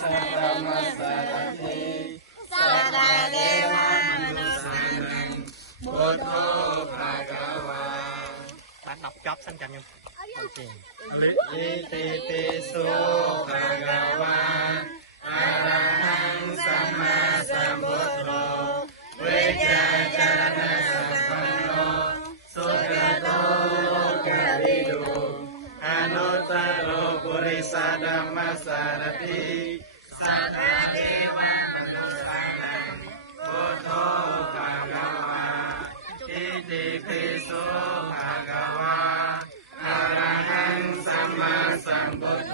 สัตตมัสสารติสัทธาเทวมนุสสานังพุทโธภะคะวาbạn đọc chóp sang chậm nhungอิติปิโสภะคะวาอะระหังสัมมาสัมพุทโธเวชาจารณะสัมปันโนสุขโตโลกวิดูอนุตตโรปุริสธัมมัสสารติสัทธาเทวมนุสสานังพุทโธภะคะวาอิติปิโสภะคะวาอะระหังสัมมาสัมพุทโธ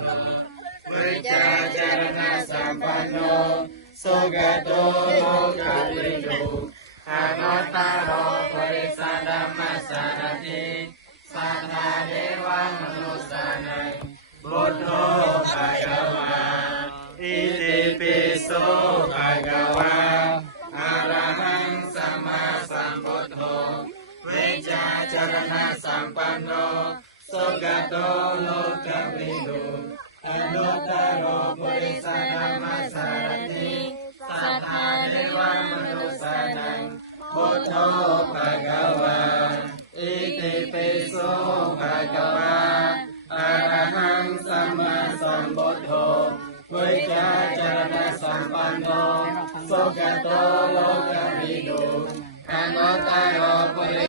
วิจาจารณะสัมปันโนสุขโตโลกวิดูอนุตตโรปุริสธัมมัสสารติสัทธาเทวมนุสสานังพุทโธภะคะวาอิติปิโสภะคะวาอะระหังสัมมาสัมพุทโธวิจาจารณะสัมปันโนสุขโตโลกวิดูอนุตตโรปุริสธัมมัสสารติสัทธาเทวมนุสสานังพุทโธภะคะวาอิติปิโสภะคะวาอะระหังสัมมาสัมพุทโธวิจาจารณะสัมปันโนสุขโตโลกวิดูอนุตตโรปุริ